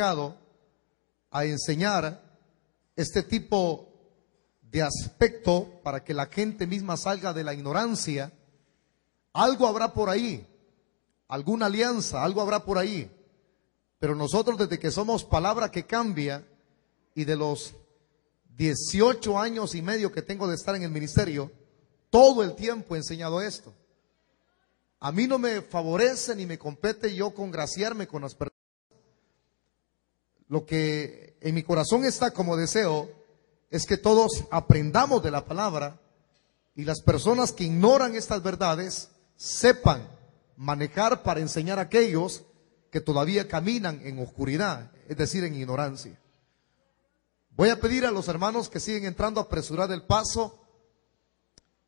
dedicado a enseñar este tipo de aspecto para que la gente misma salga de la ignorancia. Algo habrá por ahí, alguna alianza, algo habrá por ahí. Pero nosotros, desde que somos Palabra que Cambia, y de los 18 años y medio que tengo de estar en el ministerio, todo el tiempo he enseñado esto. A mí no me favorece ni me compete yo congraciarme con las personas. Lo que en mi corazón está como deseo es que todos aprendamos de la palabra, y las personas que ignoran estas verdades sepan manejar para enseñar a aquellos que todavía caminan en oscuridad, es decir, en ignorancia. Voy a pedir a los hermanos que siguen entrando a apresurar el paso,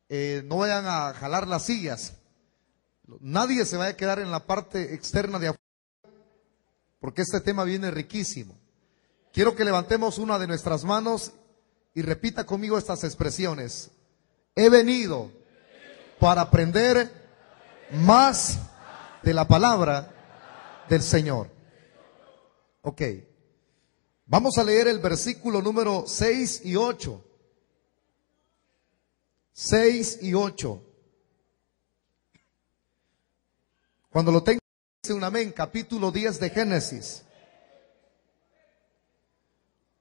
no vayan a jalar las sillas. Nadie se vaya a quedar en la parte externa de afuera, porque este tema viene riquísimo. Quiero que levantemos una de nuestras manos y repita conmigo estas expresiones: he venido para aprender más de la palabra del Señor. Ok, vamos a leer el versículo número 6 y 8. 6 y 8. Cuando lo tenga, dice un amén. Capítulo 10 de Génesis.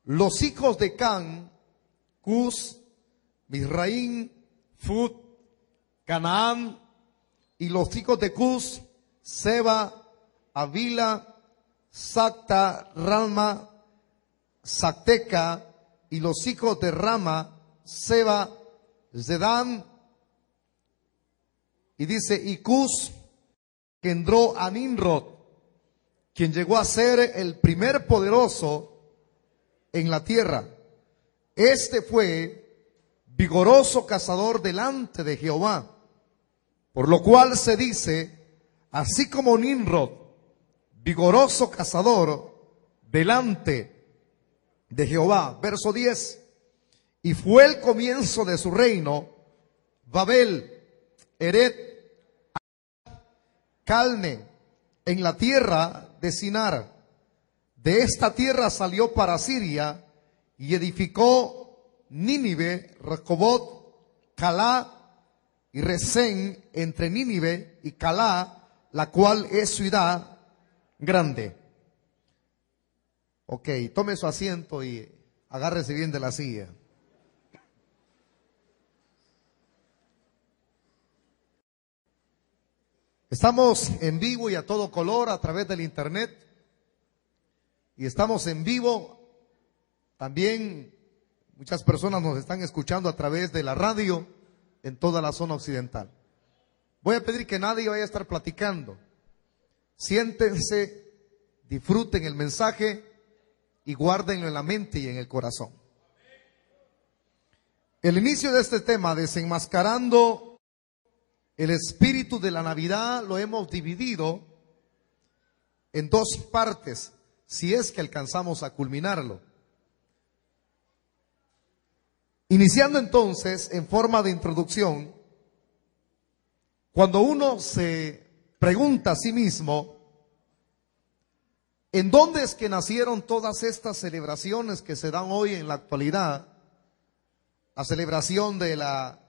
Los hijos de Can, Cus, Misraim, Fut, Canaán, y los hijos de Cus, Seba, Avila, Sacta, Rama, Sacteca, y los hijos de Rama, Seba, Zedán. Y dice, y Cus engendró a Nimrod, quien llegó a ser el primer poderoso en la tierra. Este fue vigoroso cazador delante de Jehová, por lo cual se dice, así como Nimrod, vigoroso cazador delante de Jehová. Verso 10. Y fue el comienzo de su reino Babel, Eret, Calne, en la tierra de Sinar. De esta tierra salió para Siria y edificó Nínive, Recobot, Calá y Resén, entre Nínive y Calá, la cual es ciudad grande. Ok, tome su asiento y agárrese bien de la silla. Estamos en vivo y a todo color a través del internet, y estamos en vivo también. Muchas personas nos están escuchando a través de la radio en toda la zona occidental. Voy a pedir que nadie vaya a estar platicando. Siéntense, disfruten el mensaje y guárdenlo en la mente y en el corazón. El inicio de este tema, desenmascarando el espíritu de la Navidad, lo hemos dividido en dos partes, si es que alcanzamos a culminarlo. Iniciando entonces, en forma de introducción, cuando uno se pregunta a sí mismo, ¿en dónde es que nacieron todas estas celebraciones que se dan hoy en la actualidad? La celebración de la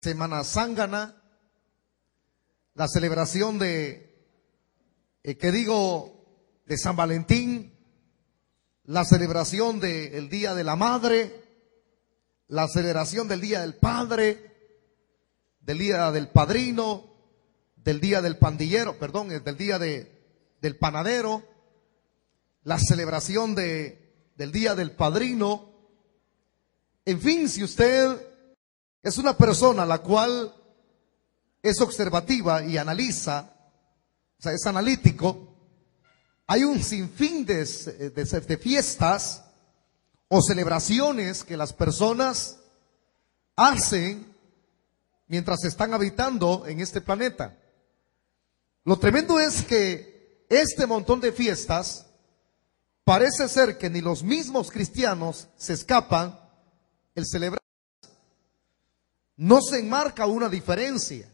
Semana Zángana, la celebración de San Valentín, la celebración del Día de la Madre, la celebración del Día del Padre, del Día del Padrino, del Día del Pandillero, perdón, del Día del Panadero, la celebración del Día del Padrino. En fin, si usted es una persona la cual es observativa y analiza, o sea, es analítico, hay un sinfín de fiestas o celebraciones que las personas hacen mientras están habitando en este planeta. Lo tremendo es que este montón de fiestas parece ser que ni los mismos cristianos se escapan el celebrar. No se enmarca una diferencia.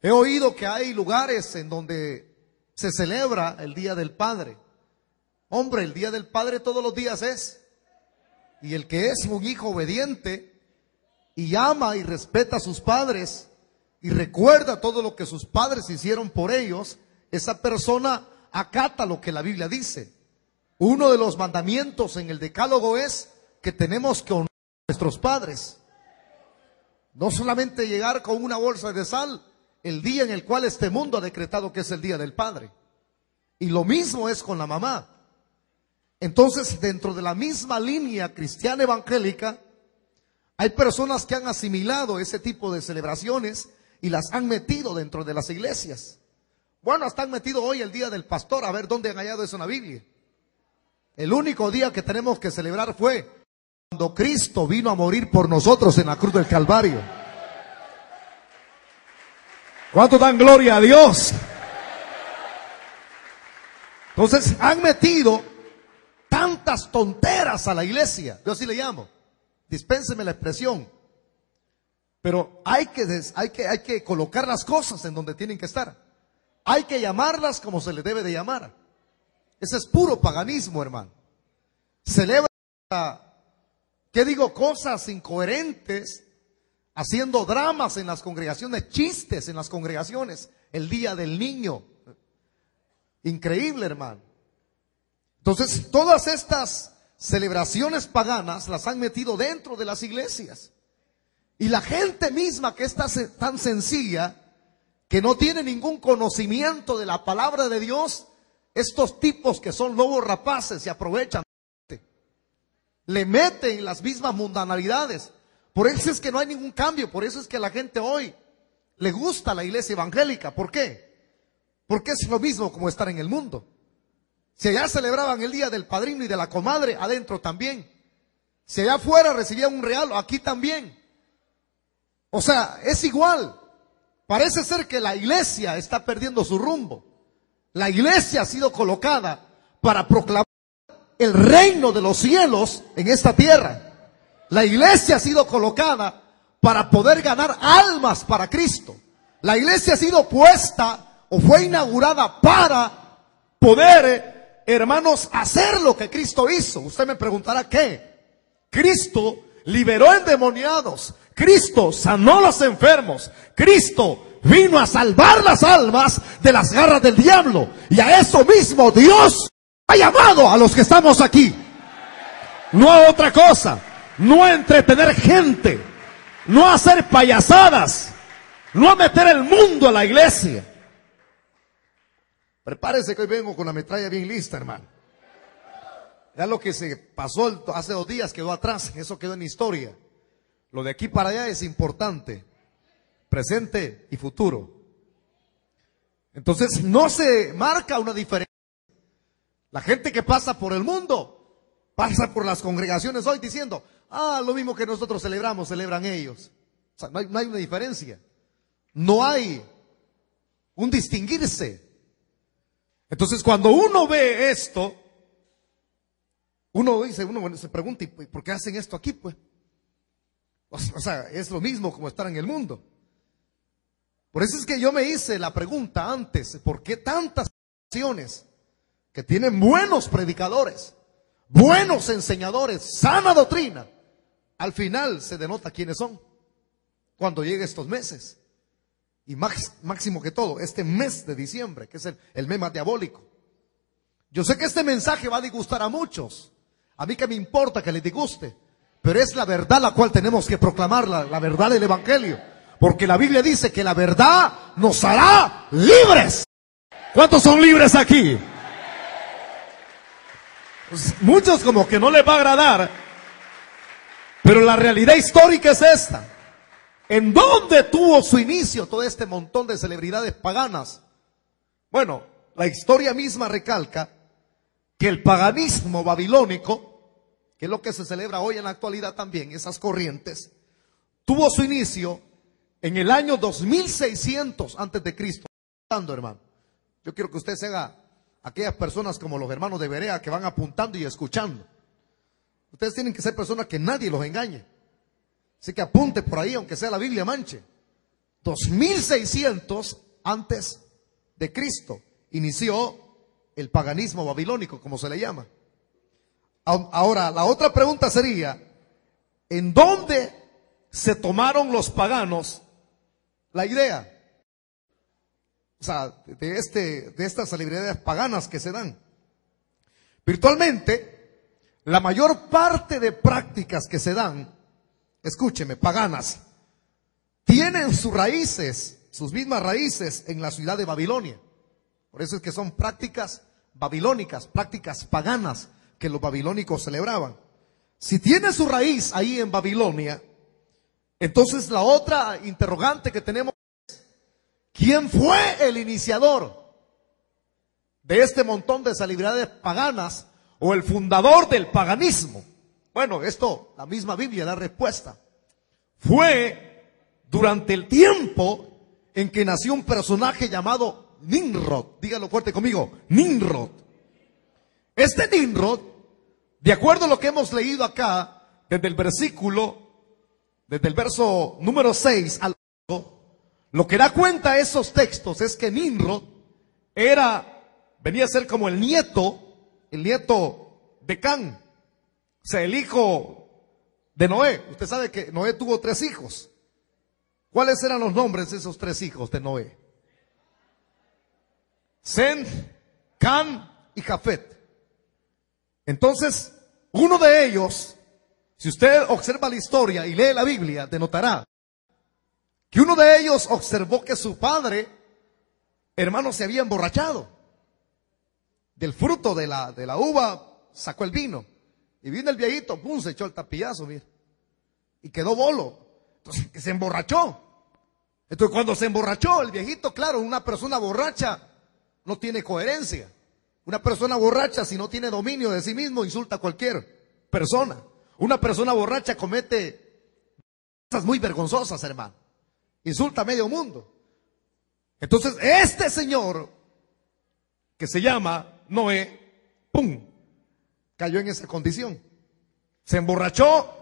He oído que hay lugares en donde se celebra el Día del Padre. Hombre, el Día del Padre todos los días es. Y el que es un hijo obediente y ama y respeta a sus padres y recuerda todo lo que sus padres hicieron por ellos, esa persona acata lo que la Biblia dice. Uno de los mandamientos en el decálogo es que tenemos que honrar a nuestros padres. No solamente llegar con una bolsa de sal el día en el cual este mundo ha decretado que es el Día del Padre. Y lo mismo es con la mamá. Entonces, dentro de la misma línea cristiana evangélica, hay personas que han asimilado ese tipo de celebraciones y las han metido dentro de las iglesias. Bueno, hasta han metido hoy el Día del Pastor. A ver dónde han hallado eso en la Biblia. El único día que tenemos que celebrar fue cuando Cristo vino a morir por nosotros en la cruz del Calvario. ¿Cuánto dan gloria a Dios? Entonces han metido tantas tonteras a la iglesia. Yo así le llamo. Dispénseme la expresión. Pero hay que colocar las cosas en donde tienen que estar. Hay que llamarlas como se les debe de llamar. Ese es puro paganismo, hermano. Celebra, ¿qué digo? Cosas incoherentes, haciendo dramas en las congregaciones, chistes en las congregaciones, el Día del Niño. Increíble, hermano. Entonces, todas estas celebraciones paganas las han metido dentro de las iglesias. Y la gente misma que está tan sencilla, que no tiene ningún conocimiento de la palabra de Dios, estos tipos que son lobos rapaces se aprovechan, le meten las mismas mundanalidades. Por eso es que no hay ningún cambio. Por eso es que a la gente hoy le gusta la iglesia evangélica. ¿Por qué? Porque es lo mismo como estar en el mundo. Si allá celebraban el día del padrino y de la comadre, adentro también. Si allá afuera recibían un regalo, aquí también. O sea, es igual. Parece ser que la iglesia está perdiendo su rumbo. La iglesia ha sido colocada para proclamar el reino de los cielos en esta tierra. La iglesia ha sido colocada para poder ganar almas para Cristo. La iglesia ha sido puesta o fue inaugurada para poder, hermanos, hacer lo que Cristo hizo. Usted me preguntará ¿qué? Cristo liberó endemoniados. Cristo sanó a los enfermos. Cristo vino a salvar las almas de las garras del diablo. Y a eso mismo Dios ha llamado a los que estamos aquí. No a otra cosa. No a entretener gente. No a hacer payasadas. No a meter el mundo a la iglesia. Prepárese que hoy vengo con la metralla bien lista, hermano. Ya lo que se pasó hace 2 días quedó atrás. Eso quedó en historia. Lo de aquí para allá es importante. Presente y futuro. Entonces no se marca una diferencia. La gente que pasa por el mundo pasa por las congregaciones hoy diciendo, lo mismo que nosotros celebramos, celebran ellos. O sea, no hay una diferencia. No hay un distinguirse. Entonces cuando uno ve esto, uno se pregunta, ¿y por qué hacen esto aquí, pues? O sea, es lo mismo como estar en el mundo. Por eso es que yo me hice la pregunta antes, ¿por qué tantas naciones que tienen buenos predicadores, buenos enseñadores, sana doctrina, al final se denota quiénes son cuando lleguen estos meses? Y máximo que todo, este mes de diciembre, que es el mes más diabólico. Yo sé que este mensaje va a disgustar a muchos. A mí que me importa que les disguste, pero es la verdad la cual tenemos que proclamar, la verdad del evangelio. Porque la Biblia dice que la verdad nos hará libres. ¿Cuántos son libres aquí? Pues muchos como que no les va a agradar, pero la realidad histórica es esta. ¿En dónde tuvo su inicio todo este montón de celebridades paganas? Bueno, la historia misma recalca que el paganismo babilónico, que es lo que se celebra hoy en la actualidad también, esas corrientes, tuvo su inicio en el año 2600 antes de Cristo. Hermano, yo quiero que usted se haga aquellas personas como los hermanos de Berea que van apuntando y escuchando. Ustedes tienen que ser personas que nadie los engañe. Así que apunte por ahí, aunque sea la Biblia manche. 2600 antes de Cristo inició el paganismo babilónico, como se le llama. Ahora, la otra pregunta sería, ¿en dónde se tomaron los paganos la idea? O sea, de estas celebridades paganas que se dan. Virtualmente, la mayor parte de prácticas que se dan, escúcheme, paganas, tienen sus raíces, sus mismas raíces en la ciudad de Babilonia. Por eso es que son prácticas babilónicas, prácticas paganas que los babilónicos celebraban. Si tiene su raíz ahí en Babilonia, entonces la otra interrogante que tenemos es, ¿quién fue el iniciador de este montón de celebridades paganas o el fundador del paganismo? Bueno, esto la misma Biblia da respuesta. Fue durante el tiempo en que nació un personaje llamado Nimrod. Dígalo fuerte conmigo, Nimrod. Este Nimrod, de acuerdo a lo que hemos leído acá, desde el verso número 6 al 8, lo que da cuenta a esos textos es que Nimrod venía a ser como el nieto de Can, o sea, el hijo de Noé. Usted sabe que Noé tuvo 3 hijos. ¿Cuáles eran los nombres de esos 3 hijos de Noé? Sem, Can y Jafet. Entonces, uno de ellos, si usted observa la historia y lee la Biblia, denotará que uno de ellos observó que su padre, hermano, se había emborrachado. Del fruto de la uva sacó el vino. Y vino el viejito, pum, se echó el tapillazo, mire. Y quedó bolo. Entonces, se emborrachó. Entonces, cuando se emborrachó el viejito, claro, una persona borracha no tiene coherencia. Una persona borracha, si no tiene dominio de sí mismo, insulta a cualquier persona. Una persona borracha comete cosas muy vergonzosas, hermano. Insulta a medio mundo. Entonces, este señor, que se llama Noé, ¡pum!, cayó en esa condición. Se emborrachó.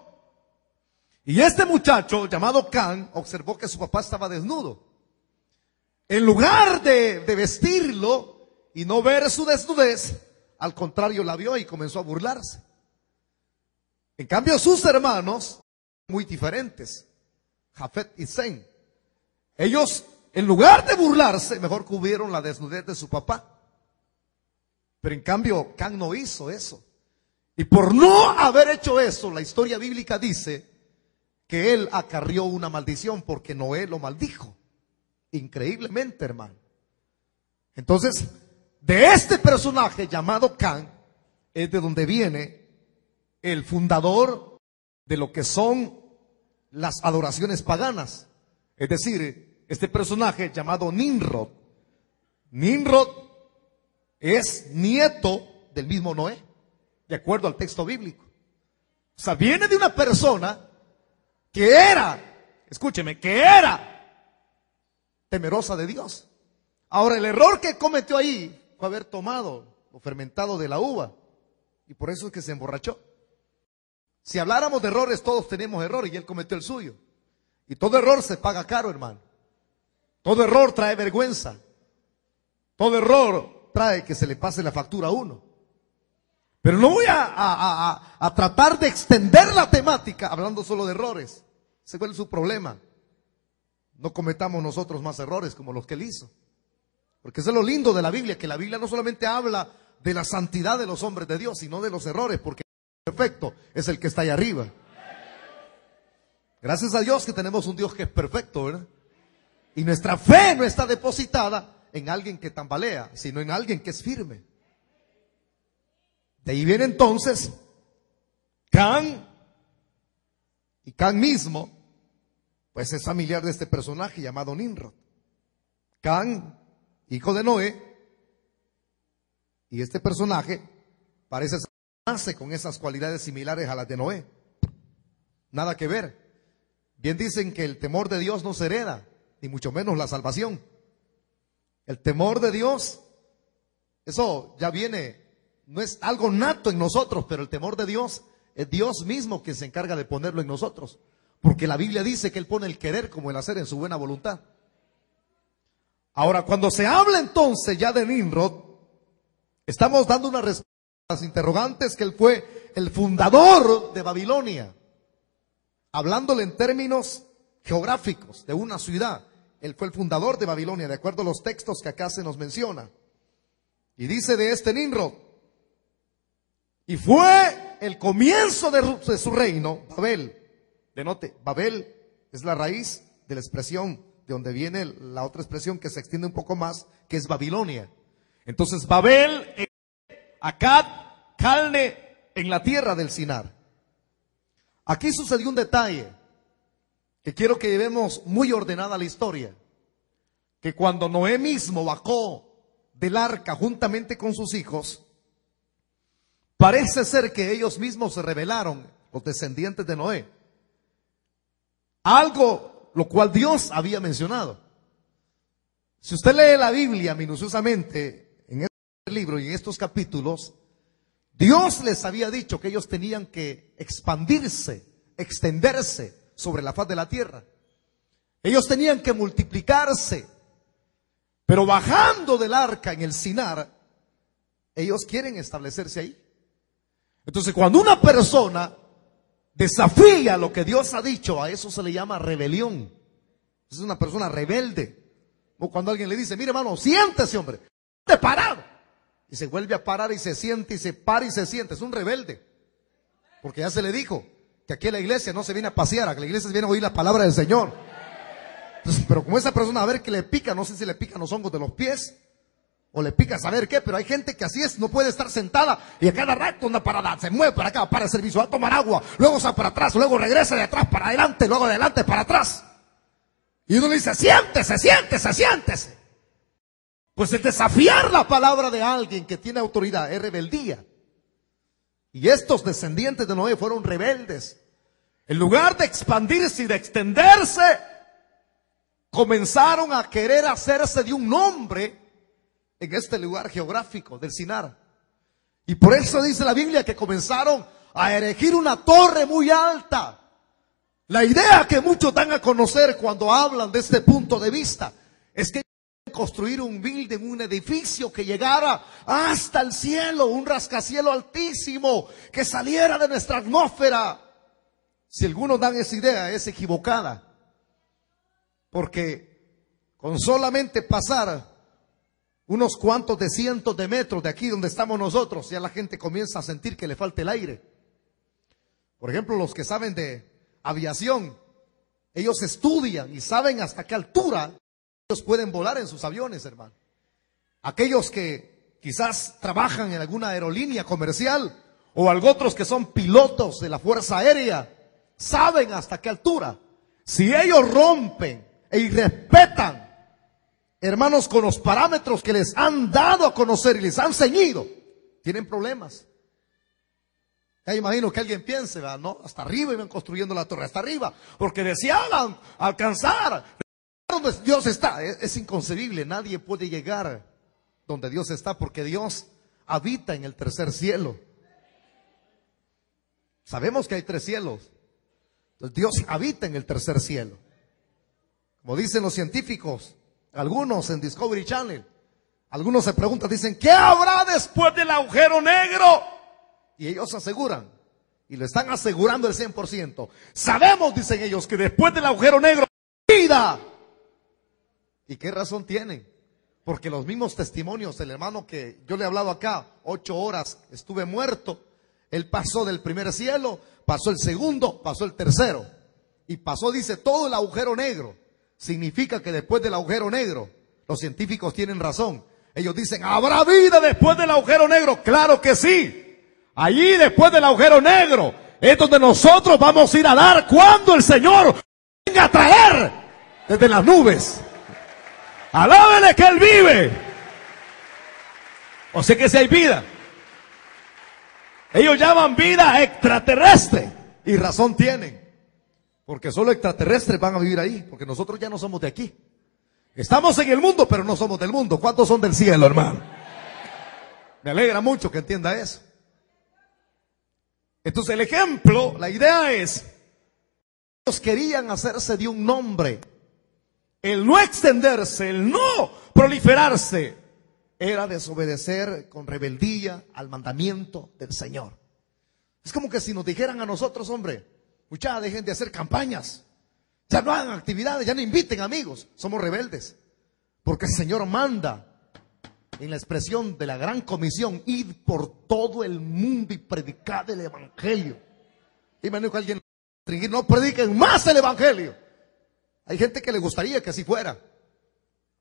Y este muchacho, llamado Can, observó que su papá estaba desnudo. En lugar de vestirlo y no ver su desnudez, al contrario la vio y comenzó a burlarse. En cambio, sus hermanos, muy diferentes, Jafet y Sem, ellos, en lugar de burlarse, mejor cubrieron la desnudez de su papá. Pero en cambio, Can no hizo eso. Y por no haber hecho eso, la historia bíblica dice que él acarrió una maldición porque Noé lo maldijo. Increíblemente, hermano. Entonces, de este personaje llamado Can es de donde viene el fundador de lo que son las adoraciones paganas. Es decir, este personaje llamado Nimrod. Nimrod es nieto del mismo Noé, de acuerdo al texto bíblico. O sea, viene de una persona que era, escúcheme, que era temerosa de Dios. Ahora, el error que cometió ahí fue haber tomado o fermentado de la uva, y por eso es que se emborrachó. Si habláramos de errores, todos tenemos errores, y él cometió el suyo. Y todo error se paga caro, hermano. Todo error trae vergüenza. Todo error trae que se le pase la factura a uno. Pero no voy a tratar de extender la temática hablando solo de errores. Ese fue su problema. No cometamos nosotros más errores como los que él hizo. Porque eso es lo lindo de la Biblia, que la Biblia no solamente habla de la santidad de los hombres de Dios, sino de los errores, porque el perfecto es el que está ahí arriba. Gracias a Dios que tenemos un Dios que es perfecto, ¿verdad? Y nuestra fe no está depositada en alguien que tambalea, sino en alguien que es firme. De ahí viene entonces Can, y Can mismo, pues es familiar de este personaje llamado Nimrod. Can, hijo de Noé, y este personaje parece nace con esas cualidades similares a las de Noé. Nada que ver. Bien dicen que el temor de Dios no se hereda, ni mucho menos la salvación. El temor de Dios, eso ya viene, no es algo nato en nosotros, pero el temor de Dios es Dios mismo que se encarga de ponerlo en nosotros. Porque la Biblia dice que Él pone el querer como el hacer en su buena voluntad. Ahora, cuando se habla entonces ya de Nimrod, Estamos dando una respuesta a las interrogantes que él fue el fundador de Babilonia, hablándole en términos geográficos de una ciudad. Él fue el fundador de Babilonia, de acuerdo a los textos que acá se nos menciona. Y dice de este Nimrod, y fue el comienzo de su reino, Babel. Denote, Babel es la raíz de la expresión, de donde viene la otra expresión que se extiende un poco más, que es Babilonia. Entonces Babel, Akkad, Calne, en la tierra del Sinar. Aquí sucedió un detalle que quiero que llevemos muy ordenada la historia. Que cuando Noé mismo bajó del arca juntamente con sus hijos, parece ser que ellos mismos se rebelaron, los descendientes de Noé. Algo lo cual Dios había mencionado. Si usted lee la Biblia minuciosamente en este libro y en estos capítulos, Dios les había dicho que ellos tenían que expandirse, extenderse sobre la faz de la tierra. Ellos tenían que multiplicarse. Pero bajando del arca en el Sinar, ellos quieren establecerse ahí. Entonces, cuando una persona desafía lo que Dios ha dicho, a eso se le llama rebelión. Es una persona rebelde. O cuando alguien le dice, mire hermano, siéntese hombre, de parar. Y se vuelve a parar y se siente y se para y se siente. Es un rebelde. Porque ya se le dijo que aquí en la iglesia no se viene a pasear, a que la iglesia se viene a oír la palabra del Señor. Entonces, pero como esa persona a ver que le pica, no sé si le pican los hongos de los pies o le pica saber qué, pero hay gente que así es, no puede estar sentada y a cada rato anda parada, se mueve para acá, para el servicio, va a tomar agua, luego sale para atrás, luego regresa de atrás para adelante, luego de adelante para atrás. Y uno le dice, siéntese, siéntese, siéntese. Pues el desafiar la palabra de alguien que tiene autoridad es rebeldía. Y estos descendientes de Noé fueron rebeldes. En lugar de expandirse y de extenderse, comenzaron a querer hacerse de un nombre en este lugar geográfico del Sinar. Y por eso dice la Biblia que comenzaron a erigir una torre muy alta. La idea que muchos dan a conocer cuando hablan de este punto de vista es que construir un building, un edificio que llegara hasta el cielo, un rascacielos altísimo que saliera de nuestra atmósfera. Si algunos dan esa idea, es equivocada. Porque con solamente pasar unos cuantos de cientos de metros de aquí donde estamos nosotros, ya la gente comienza a sentir que le falta el aire. Por ejemplo, los que saben de aviación, ellos estudian y saben hasta qué altura ellos pueden volar en sus aviones, hermano. Aquellos que quizás trabajan en alguna aerolínea comercial o otros que son pilotos de la Fuerza Aérea, saben hasta qué altura. Si ellos rompen e irrespetan, hermanos, con los parámetros que les han dado a conocer y les han ceñido, tienen problemas. Ya imagino que alguien piense, ¿verdad? No, hasta arriba iban construyendo la torre, hasta arriba, porque deseaban alcanzar donde Dios está. Es inconcebible, nadie puede llegar donde Dios está, porque Dios habita en el tercer cielo. Sabemos que hay 3 cielos. Entonces Dios habita en el tercer cielo. Como dicen los científicos, algunos en Discovery Channel, algunos se preguntan, dicen, ¿qué habrá después del agujero negro? Y ellos aseguran, y lo están asegurando el 100%. Sabemos, dicen ellos, que después del agujero negro, vida. ¿Y qué razón tienen? Porque los mismos testimonios, el hermano que yo le he hablado acá, 8 horas estuve muerto, él pasó del primer cielo, pasó el segundo, pasó el tercero, y pasó, dice, todo el agujero negro. Significa que después del agujero negro, los científicos tienen razón. Ellos dicen, ¿habrá vida después del agujero negro? Claro que sí. Allí después del agujero negro es donde nosotros vamos a ir a dar cuando el Señor venga a traer desde las nubes. Alábele que Él vive. O sea que si hay vida. Ellos llaman vida extraterrestre. Y razón tienen. Porque solo extraterrestres van a vivir ahí. Porque nosotros ya no somos de aquí. Estamos en el mundo, pero no somos del mundo. ¿Cuántos son del cielo, hermano? Me alegra mucho que entienda eso. Entonces el ejemplo, la idea es, ellos querían hacerse de un nombre. El no extenderse, el no proliferarse, era desobedecer con rebeldía al mandamiento del Señor. Es como que si nos dijeran a nosotros, hombre, muchachos, dejen de hacer campañas, ya no hagan actividades, ya no inviten amigos. Somos rebeldes, porque el Señor manda en la expresión de la gran comisión: id por todo el mundo y predicad el evangelio. Imagino que alguien no prediquen más el evangelio. Hay gente que le gustaría que así fuera,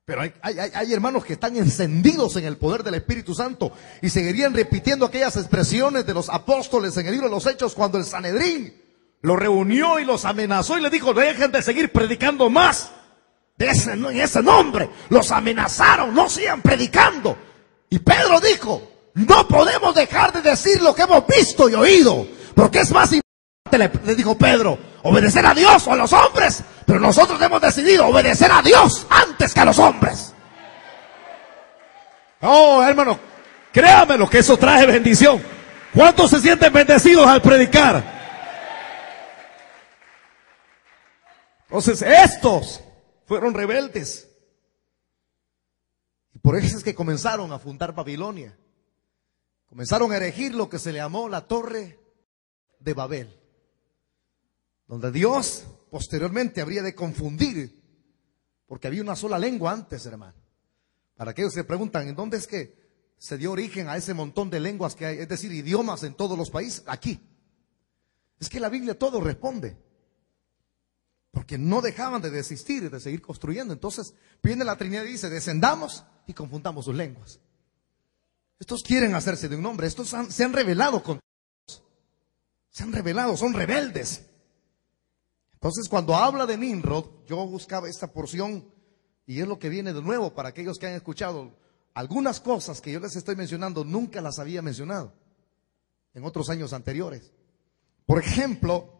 pero hay hermanos que están encendidos en el poder del Espíritu Santo y seguirían repitiendo aquellas expresiones de los apóstoles en el libro de los Hechos, cuando el Sanedrín los reunió y los amenazó y les dijo: dejen de seguir predicando más en ese nombre. Los amenazaron: no sigan predicando. Y Pedro dijo: no podemos dejar de decir lo que hemos visto y oído, porque es más importante, le dijo Pedro, obedecer a Dios o a los hombres. Pero nosotros hemos decidido obedecer a Dios antes que a los hombres. Oh, hermano, créamelo que eso trae bendición. ¿Cuántos se sienten bendecidos al predicar? Entonces estos fueron rebeldes, y por eso es que comenzaron a fundar Babilonia. Comenzaron a erigir lo que se le llamó la Torre de Babel, donde Dios posteriormente habría de confundir, porque había una sola lengua antes, hermano. Para aquellos que se preguntan en dónde es que se dio origen a ese montón de lenguas que hay, es decir, idiomas en todos los países, aquí. Es que la Biblia todo responde, porque no dejaban de desistir y de seguir construyendo. Entonces viene la Trinidad y dice: descendamos y confundamos sus lenguas. Estos quieren hacerse de un nombre. Estos se han rebelado contra Dios. Se han rebelado, son rebeldes. Entonces cuando habla de Nimrod, yo buscaba esta porción y es lo que viene de nuevo para aquellos que han escuchado. Algunas cosas que yo les estoy mencionando nunca las había mencionado en otros años anteriores. Por ejemplo,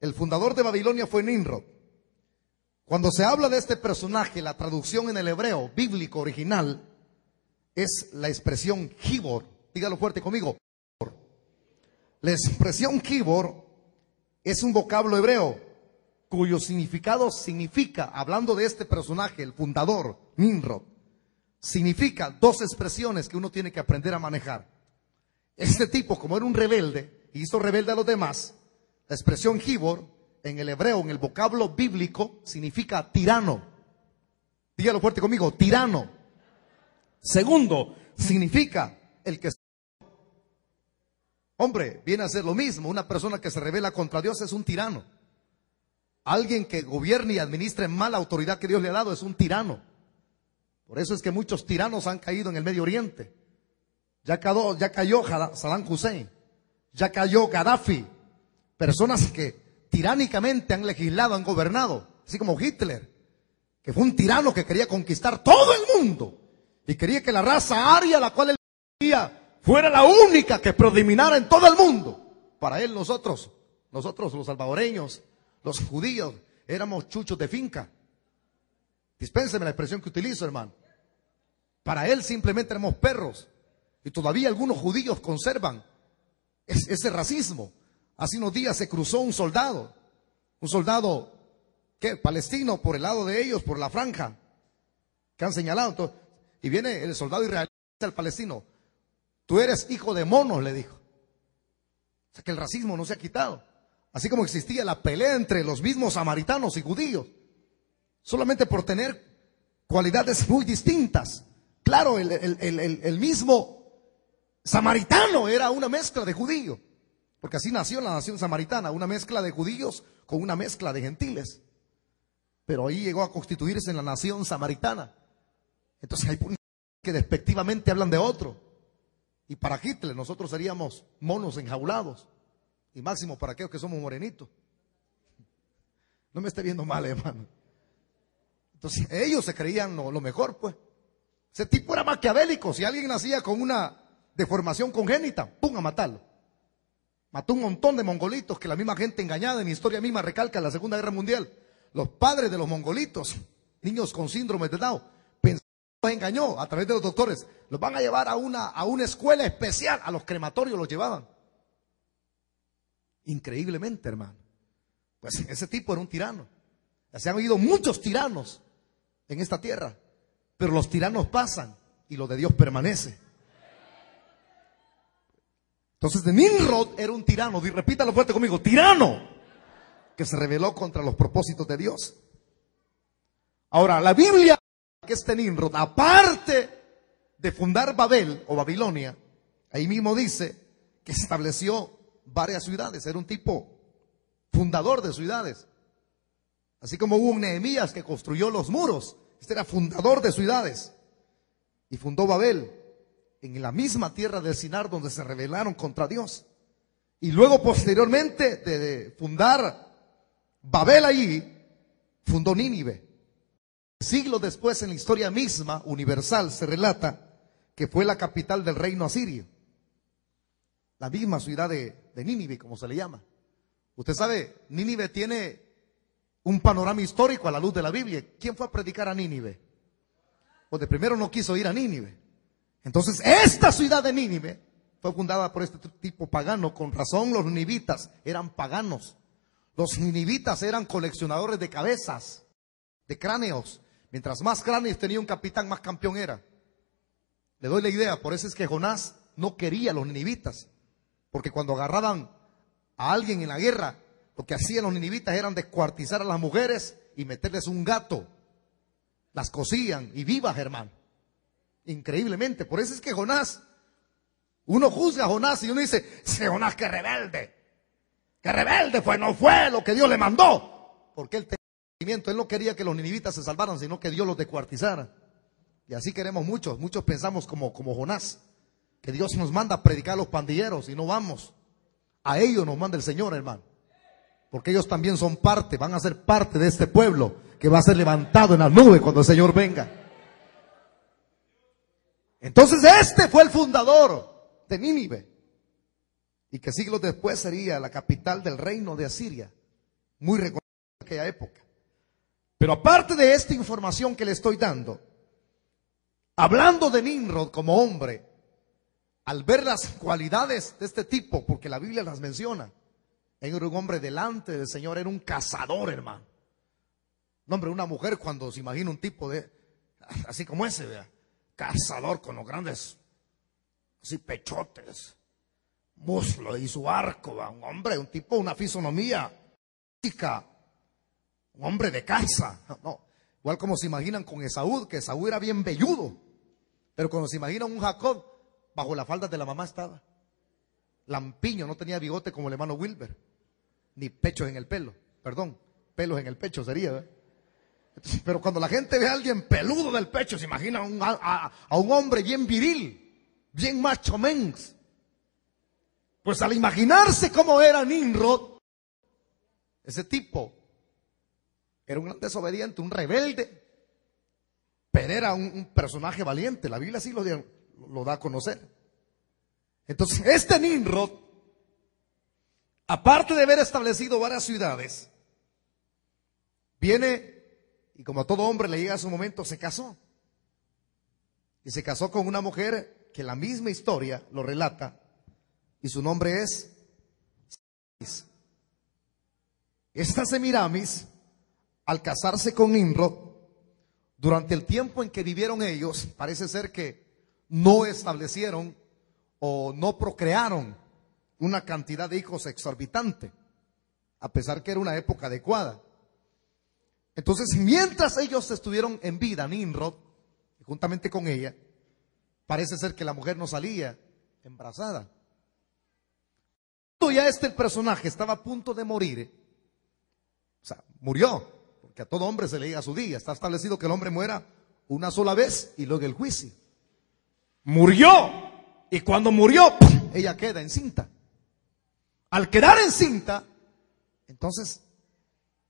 el fundador de Babilonia fue Nimrod. Cuando se habla de este personaje, la traducción en el hebreo bíblico original es la expresión Gibor. Dígalo fuerte conmigo. La expresión Gibor es un vocablo hebreo cuyo significado significa, hablando de este personaje, el fundador, Nimrod, significa dos expresiones que uno tiene que aprender a manejar. Este tipo, como era un rebelde y hizo rebelde a los demás, la expresión Gibor en el hebreo, en el vocablo bíblico, significa tirano. Dígalo fuerte conmigo: tirano. Segundo, significa el que... Hombre, viene a ser lo mismo. Una persona que se rebela contra Dios es un tirano. Alguien que gobierne y administre mal la autoridad que Dios le ha dado es un tirano. Por eso es que muchos tiranos han caído en el Medio Oriente. Ya cayó Saddam Hussein, ya cayó Gaddafi. Personas que tiránicamente han legislado, han gobernado, así como Hitler, que fue un tirano que quería conquistar todo el mundo y quería que la raza aria, la cual él quería, fuera la única que predominara en todo el mundo. Para él nosotros los salvadoreños, los judíos, éramos chuchos de finca. Dispénseme la expresión que utilizo, hermano. Para él simplemente éramos perros. Y todavía algunos judíos conservan ese racismo. Hace unos días se cruzó un soldado palestino por el lado de ellos, por la franja que han señalado. Entonces, y viene el soldado israelí al palestino: tú eres hijo de monos, le dijo. O sea que el racismo no se ha quitado. Así como existía la pelea entre los mismos samaritanos y judíos, solamente por tener cualidades muy distintas. Claro, el mismo samaritano era una mezcla de judío, porque así nació la nación samaritana, una mezcla de judíos con una mezcla de gentiles. Pero ahí llegó a constituirse en la nación samaritana. Entonces hay que despectivamente hablan de otro. Y para Hitler nosotros seríamos monos enjaulados. Y máximo para aquellos que somos morenitos. No me esté viendo mal, hermano. Entonces ellos se creían lo mejor, pues. Ese tipo era maquiavélico. Si alguien nacía con una deformación congénita, ¡pum!, a matarlo. Mató un montón de mongolitos que la misma gente engañada en la historia misma recalca en la Segunda Guerra Mundial. Los padres de los mongolitos, niños con síndrome de Down, los engañó a través de los doctores. Los van a llevar a una escuela especial. A los crematorios los llevaban. Increíblemente, hermano. Pues ese tipo era un tirano. Se han oído muchos tiranos en esta tierra, pero los tiranos pasan y lo de Dios permanece. Entonces Nimrod era un tirano, y repítalo fuerte conmigo, tirano, que se rebeló contra los propósitos de Dios. Ahora, la Biblia, que este Nimrod, aparte de fundar Babel o Babilonia, ahí mismo dice que estableció varias ciudades, era un tipo fundador de ciudades. Así como hubo un Nehemías que construyó los muros, este era fundador de ciudades. Y fundó Babel en la misma tierra del Sinar donde se rebelaron contra Dios. Y luego posteriormente de fundar Babel allí, fundó Nínive. Siglos después, en la historia misma, universal, se relata que fue la capital del reino asirio. La misma ciudad de Nínive, como se le llama. Usted sabe, Nínive tiene un panorama histórico a la luz de la Biblia. ¿Quién fue a predicar a Nínive? Pues de primero no quiso ir a Nínive. Entonces, esta ciudad de Nínive fue fundada por este tipo pagano. Con razón, los ninivitas eran paganos. Los ninivitas eran coleccionadores de cabezas, de cráneos. Mientras más cráneos tenía un capitán, más campeón era. Le doy la idea, por eso es que Jonás no quería a los ninivitas. Porque cuando agarraban a alguien en la guerra, lo que hacían los ninivitas eran descuartizar a las mujeres y meterles un gato. Las cosían y vivas, hermano. Increíblemente. Por eso es que Jonás, uno juzga a Jonás y uno dice, ese Jonás que rebelde fue, no fue lo que Dios le mandó. Porque él tenía conocimiento, él no quería que los ninivitas se salvaran, sino que Dios los descuartizara. Y así queremos muchos pensamos como Jonás, que Dios nos manda a predicar a los pandilleros y no vamos. A ellos nos manda el Señor, hermano. Porque ellos también son parte, van a ser parte de este pueblo que va a ser levantado en la nube cuando el Señor venga. Entonces este fue el fundador de Nínive, y que siglos después sería la capital del reino de Asiria, muy reconocida en aquella época. Pero aparte de esta información que le estoy dando, hablando de Nimrod como hombre, al ver las cualidades de este tipo, porque la Biblia las menciona, era un hombre delante del Señor, era un cazador, hermano. No, hombre, una mujer cuando se imagina un tipo de, así como ese, vea, cazador con los grandes, así pechotes, muslo y su arco, ¿va? Un hombre, un tipo, una fisonomía física, un hombre de caza. No, igual como se imaginan con Esaú, que Esaú era bien velludo, pero cuando se imaginan un Jacob, bajo la falda de la mamá estaba lampiño, no tenía bigote como el hermano Wilber, ni pechos en el pelo, perdón, pelos en el pecho sería, ¿verdad? Pero cuando la gente ve a alguien peludo del pecho, se imagina a un hombre bien viril, bien macho mens. Pues al imaginarse cómo era Nimrod, ese tipo era un desobediente, un rebelde, pero era un personaje valiente. La Biblia así lo da a conocer. Entonces este Nimrod, aparte de haber establecido varias ciudades, viene, y como a todo hombre le llega a su momento, se casó. Y se casó con una mujer que la misma historia lo relata, y su nombre es Semiramis. Esta Semiramis, al casarse con Nimrod, durante el tiempo en que vivieron ellos, parece ser que no establecieron o no procrearon una cantidad de hijos exorbitante, a pesar que era una época adecuada. Entonces, mientras ellos estuvieron en vida, Nimrod, juntamente con ella, parece ser que la mujer no salía embarazada. Cuando ya el personaje estaba a punto de morir, o sea, murió, porque a todo hombre se le llega su día. Está establecido que el hombre muera una sola vez y luego el juicio. Murió, y cuando murió, ella queda encinta. Al quedar encinta, entonces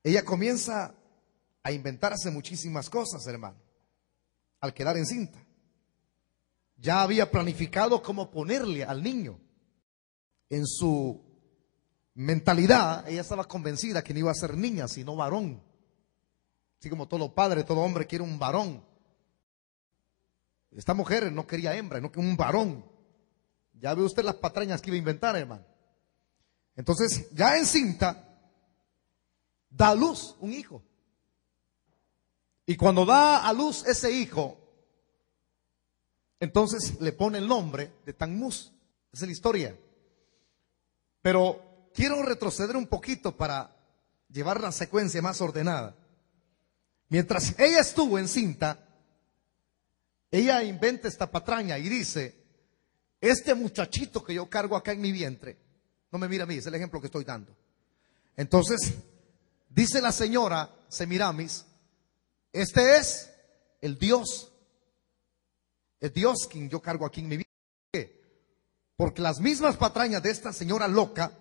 ella comienza a inventarse muchísimas cosas, hermano. Al quedar encinta, ya había planificado cómo ponerle al niño. En su mentalidad, ella estaba convencida que no iba a ser niña, sino varón. Así como todo padre, todo hombre quiere un varón. Esta mujer no quería hembra, no quería un varón. Ya ve usted las patrañas que iba a inventar, hermano. Entonces, ya encinta, da a luz un hijo. Y cuando da a luz ese hijo, Entonces le pone el nombre de Tammuz. Esa es la historia. Pero quiero retroceder un poquito para llevar la secuencia más ordenada. Mientras ella estuvo encinta, ella inventa esta patraña y dice: este muchachito que yo cargo acá en mi vientre, no me mira a mí, es el ejemplo que estoy dando. Entonces, dice la señora Semiramis: este es el Dios quien yo cargo aquí en mi vientre. ¿Por qué? Porque las mismas patrañas de esta señora loca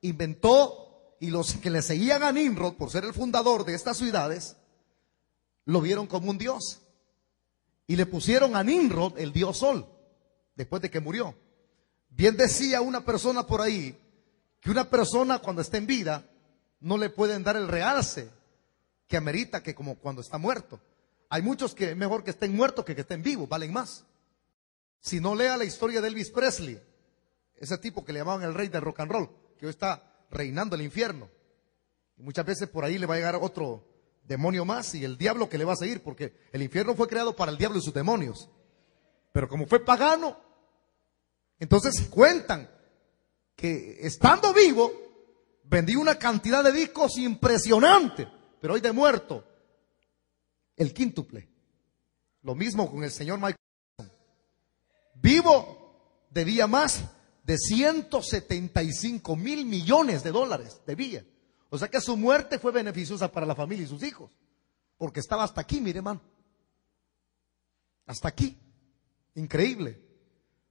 inventó, y los que le seguían a Nimrod por ser el fundador de estas ciudades, lo vieron como un dios. Y le pusieron a Nimrod el dios Sol, después de que murió. Bien decía una persona por ahí, que una persona cuando está en vida no le pueden dar el realce que amerita que como cuando está muerto. Hay muchos que es mejor que estén muertos que estén vivos, valen más. Si no, lea la historia de Elvis Presley, ese tipo que le llamaban el rey del rock and roll, que hoy está reinando el infierno. Y muchas veces por ahí le va a llegar otro demonio más y el diablo que le va a seguir, porque el infierno fue creado para el diablo y sus demonios. Pero como fue pagano, entonces cuentan que estando vivo vendió una cantidad de discos impresionante, pero hoy de muerto el quíntuple. Lo mismo con el señor Michael Jackson. Vivo debía más de 175 mil millones de dólares, debía. O sea que su muerte fue beneficiosa para la familia y sus hijos, porque estaba hasta aquí, mire hermano, hasta aquí. Increíble.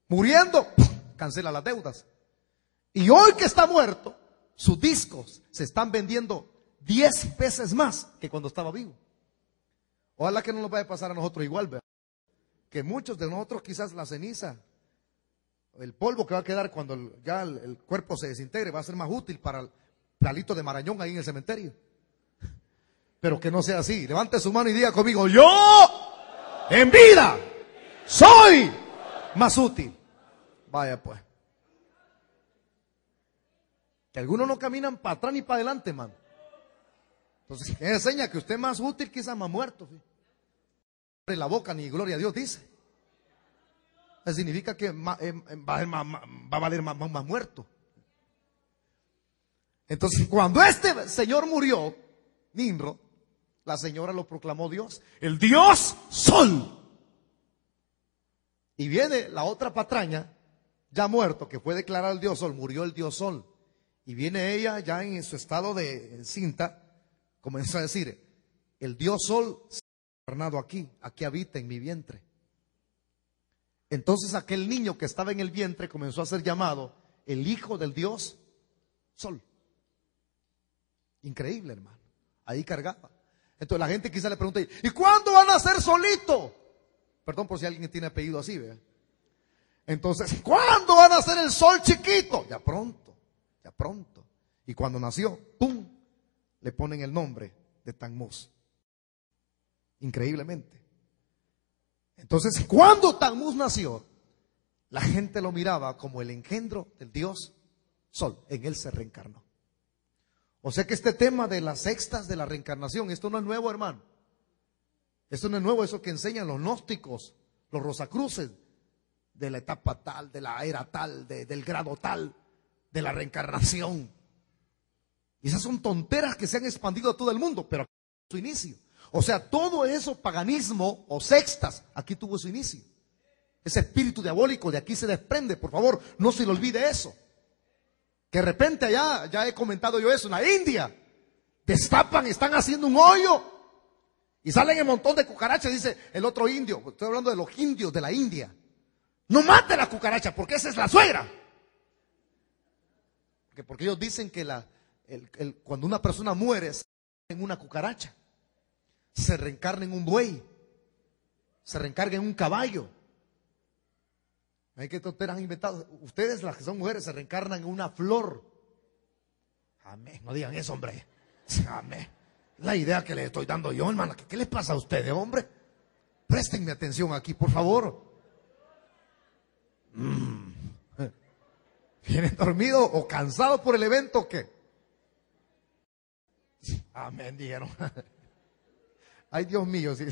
Muriendo, cancela las deudas. Y hoy que está muerto, sus discos se están vendiendo 10 veces más que cuando estaba vivo. Ojalá que no nos vaya a pasar a nosotros igual, ¿verdad? Que muchos de nosotros quizás la ceniza, el polvo que va a quedar cuando ya el cuerpo se desintegre va a ser más útil para el palito de Marañón ahí en el cementerio. Pero que no sea así. Levante su mano y diga conmigo: yo en vida soy más útil. Vaya pues. Que algunos no caminan para atrás ni para adelante, hermano. Entonces, enseña que usted es más útil, quizás más muerto. ¿Sí? La boca ni gloria a Dios dice. Eso significa que va a valer más muerto. Entonces, cuando este señor murió, Nimrod, la señora lo proclamó Dios, el Dios Sol. Y viene la otra patraña, ya muerto, que fue declarado el Dios Sol, murió el Dios Sol. Y viene ella ya en su estado de encinta, comenzó a decir: el Dios Sol se ha encarnado aquí habita en mi vientre. Entonces aquel niño que estaba en el vientre comenzó a ser llamado el hijo del Dios Sol. Increíble, hermano. Ahí cargaba. Entonces la gente quizá le pregunta: ¿y cuándo van a ser solito? Perdón por si alguien tiene apellido así, ¿verdad? Entonces, ¿cuándo van a ser el sol chiquito? Ya pronto, ya pronto. Y cuando nació, ¡pum!, le ponen el nombre de Tammuz. Increíblemente. Entonces, cuando Tammuz nació, la gente lo miraba como el engendro del Dios Sol. En él se reencarnó. O sea que este tema de las sextas de la reencarnación, esto no es nuevo, hermano. Esto no es nuevo, eso que enseñan los gnósticos, los rosacruces, de la etapa tal, de la era tal, del grado tal, de la reencarnación. Y esas son tonteras que se han expandido a todo el mundo, pero aquí tuvo su inicio. O sea, todo eso, paganismo o sextas, aquí tuvo su inicio. Ese espíritu diabólico de aquí se desprende, por favor, no se le olvide eso. Que de repente allá, ya he comentado yo eso, en la India, destapan, están haciendo un hoyo y salen un montón de cucarachas, dice el otro indio, estoy hablando de los indios de la India. No mate la cucaracha porque esa es la suegra. Porque ellos dicen que cuando una persona muere, se reencarna en una cucaracha, se reencarna en un buey, se reencarna en un caballo. ¿Hay que tonteras han inventado? Ustedes, las que son mujeres, se reencarnan en una flor. Amén. No digan eso, hombre. Amén. La idea que les estoy dando yo, hermano. ¿Qué les pasa a ustedes, hombre? Préstenme atención aquí, por favor. ¿Vienen dormidos o cansados por el evento o qué? Amén, dijeron. Ay, Dios mío. Sí.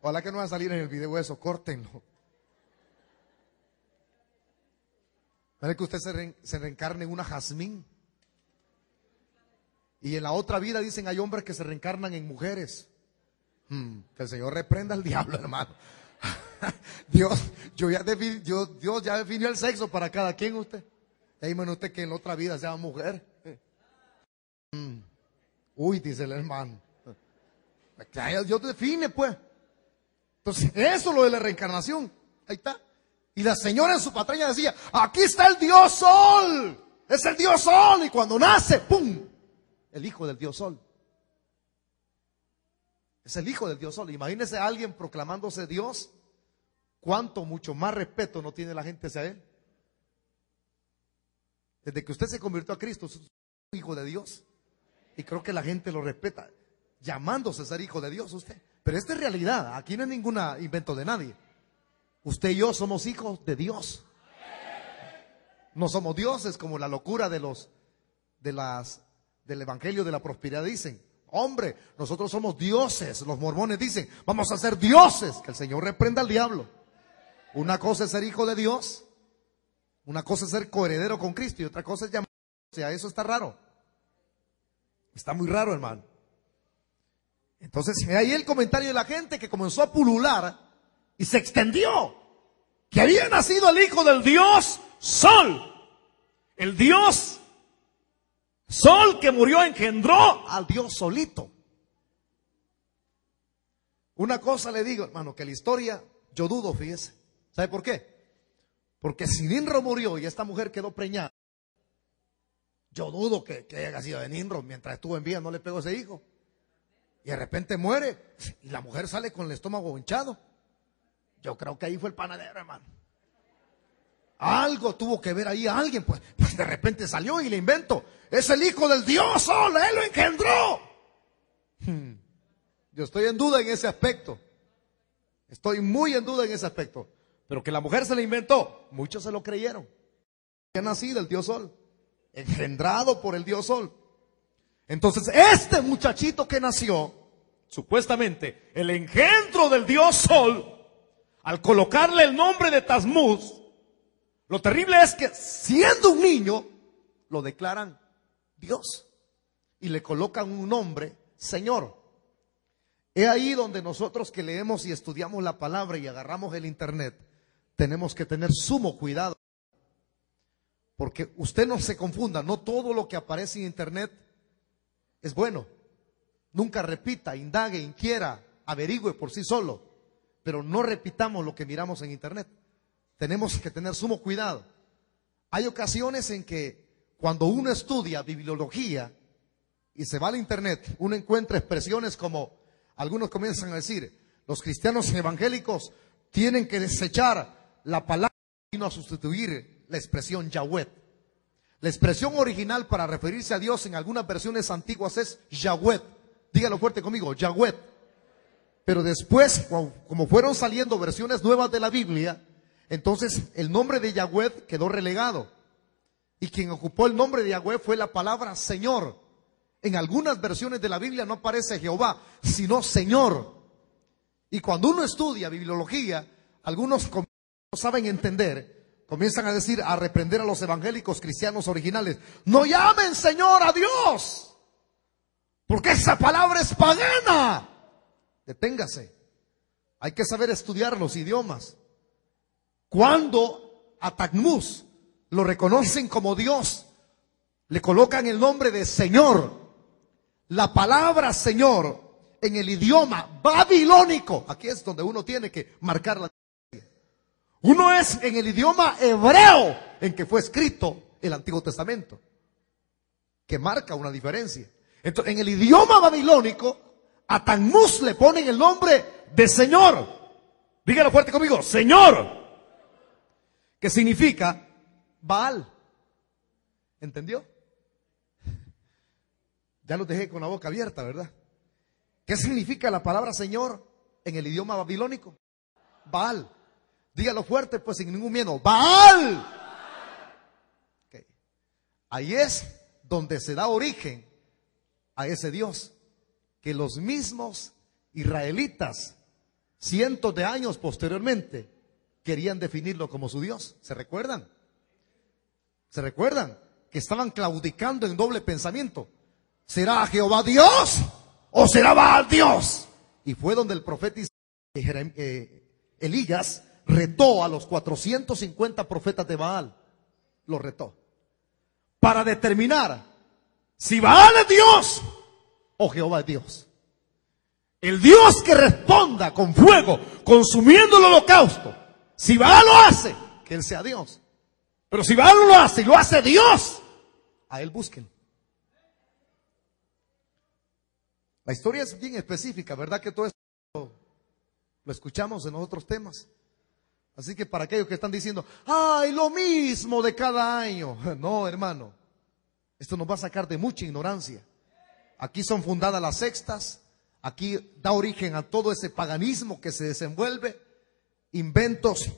Ojalá que no va a salir en el video eso, córtenlo. ¿Puede que usted se reencarne en una jazmín? Y en la otra vida dicen hay hombres que se reencarnan en mujeres. Que el Señor reprenda al diablo, hermano. Dios ya definió el sexo para cada quien usted. Dígame usted que en la otra vida sea mujer. Uy, dice el hermano. Dios define, pues. Entonces, eso es lo de la reencarnación. Ahí está. Y la señora en su patraña decía, aquí está el Dios Sol. Es el Dios Sol. Y cuando nace, ¡pum! El hijo del Dios Sol. Es el hijo del Dios Sol. Imagínese a alguien proclamándose Dios. Cuánto mucho más respeto no tiene la gente hacia él. Desde que usted se convirtió a Cristo, es un hijo de Dios. Y creo que la gente lo respeta, llamándose ser hijo de Dios usted. Pero esta es realidad, aquí no hay ningún invento de nadie. Usted y yo somos hijos de Dios. No somos dioses como la locura del evangelio de la prosperidad dicen. Hombre, nosotros somos dioses. Los mormones dicen, vamos a ser dioses. Que el Señor reprenda al diablo. Una cosa es ser hijo de Dios, una cosa es ser coheredero con Cristo y otra cosa es llamar. O sea, eso está raro. Está muy raro, hermano. Entonces, ahí el comentario de la gente que comenzó a pulular y se extendió. Que había nacido el hijo del Dios Sol. El Dios Sol que murió engendró al Dios solito. Una cosa le digo, hermano, que la historia, yo dudo, fíjese. ¿Sabe por qué? Porque si Nimrod murió y esta mujer quedó preñada, yo dudo que haya sido de Nimrod. Mientras estuvo en vida no le pegó ese hijo. Y de repente muere y la mujer sale con el estómago hinchado. Yo creo que ahí fue el panadero, hermano. Algo tuvo que ver ahí a alguien, pues de repente salió y le inventó. Es el hijo del Dios Sol, él lo engendró. Yo estoy en duda en ese aspecto. Estoy muy en duda en ese aspecto. Pero que la mujer se le inventó, muchos se lo creyeron. Había nacido el Dios Sol, engendrado por el Dios Sol. Entonces este muchachito que nació, supuestamente el engendro del Dios Sol, al colocarle el nombre de Tammuz, lo terrible es que siendo un niño, lo declaran Dios y le colocan un nombre, Señor. He ahí donde nosotros que leemos y estudiamos la palabra y agarramos el internet, tenemos que tener sumo cuidado. Porque usted no se confunda, no todo lo que aparece en internet es bueno. Nunca repita, indague, inquiera, averigüe por sí solo. Pero no repitamos lo que miramos en internet. Tenemos que tener sumo cuidado. Hay ocasiones en que cuando uno estudia bibliología y se va al internet, uno encuentra expresiones como, algunos comienzan a decir, los cristianos evangélicos tienen que desechar la palabra y no a sustituir la expresión Yahweh. La expresión original para referirse a Dios en algunas versiones antiguas es Yahweh. Dígalo fuerte conmigo, Yahweh. Pero después, como fueron saliendo versiones nuevas de la Biblia, entonces el nombre de Yahweh quedó relegado. Y quien ocupó el nombre de Yahweh fue la palabra Señor. En algunas versiones de la Biblia no aparece Jehová, sino Señor. Y cuando uno estudia bibliología, algunos no saben entender, comienzan a decir, a reprender a los evangélicos cristianos originales, no llamen Señor a Dios, porque esa palabra es pagana. Deténgase. Hay que saber estudiar los idiomas. Cuando a Tammuz lo reconocen como Dios, le colocan el nombre de Señor. La palabra Señor en el idioma babilónico, aquí es donde uno tiene que marcar la diferencia. Uno es en el idioma hebreo en que fue escrito el Antiguo Testamento, que marca una diferencia. Entonces, en el idioma babilónico, a Tammuz le ponen el nombre de Señor. Dígalo fuerte conmigo, Señor, que significa Baal. ¿Entendió? Ya los dejé con la boca abierta, ¿verdad? ¿Qué significa la palabra Señor en el idioma babilónico? Baal. Dígalo fuerte, pues sin ningún miedo. Baal. Okay. Ahí es donde se da origen a ese Dios que los mismos israelitas, cientos de años posteriormente, querían definirlo como su Dios. ¿Se recuerdan? ¿Se recuerdan? Que estaban claudicando en doble pensamiento. ¿Será Jehová Dios o será Baal Dios? Y fue donde el profeta Elías retó a los 450 profetas de Baal. Los retó para determinar si Baal es Dios o Jehová es Dios. El Dios que responda con fuego, consumiendo el holocausto. Si Baal lo hace, que él sea Dios. Pero si Baal no lo hace y lo hace Dios, a él busquen. La historia es bien específica, ¿verdad? Que todo esto lo escuchamos en otros temas. Así que para aquellos que están diciendo, ay, lo mismo de cada año. No, hermano, esto nos va a sacar de mucha ignorancia. Aquí son fundadas las sextas. Aquí da origen a todo ese paganismo que se desenvuelve, inventos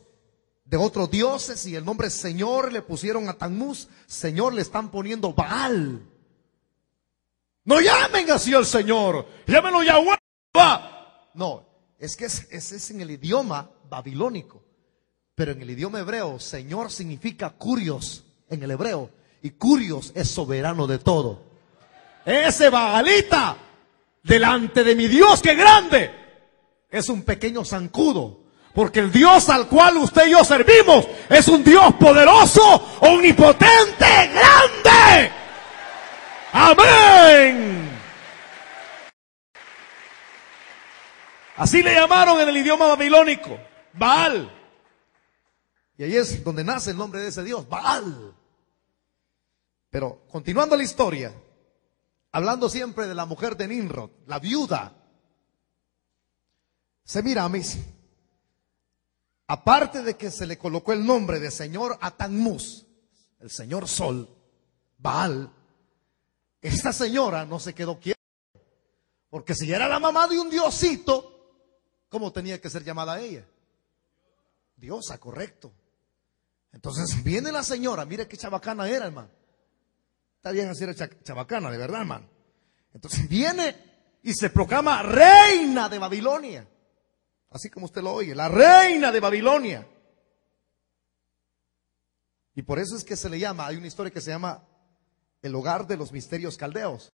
de otros dioses, y el nombre Señor le pusieron a Tammuz, Señor le están poniendo Baal. No llamen así al Señor, llámenlo Yahweh. No, es que ese es en el idioma babilónico, pero en el idioma hebreo, Señor significa Curios en el hebreo, y Curios es soberano de todo. Ese Baalita delante de mi Dios, que grande, es un pequeño zancudo, porque el Dios al cual usted y yo servimos es un Dios poderoso, omnipotente, grande. Amén. Así le llamaron en el idioma babilónico, Baal. Y ahí es donde nace el nombre de ese Dios, Baal. Pero continuando la historia, hablando siempre de la mujer de Nimrod, la viuda, Semiramis, aparte de que se le colocó el nombre de Señor a Tammuz, el Señor Sol, Baal, esta señora no se quedó quieta, porque si era la mamá de un diosito, ¿cómo tenía que ser llamada ella? Diosa, correcto. Entonces viene la señora, mire qué chabacana era, hermano. Está bien así, era chabacana, de verdad, hermano. Entonces viene y se proclama reina de Babilonia. Así como usted lo oye, la reina de Babilonia. Y por eso es que se le llama, hay una historia que se llama el hogar de los misterios caldeos.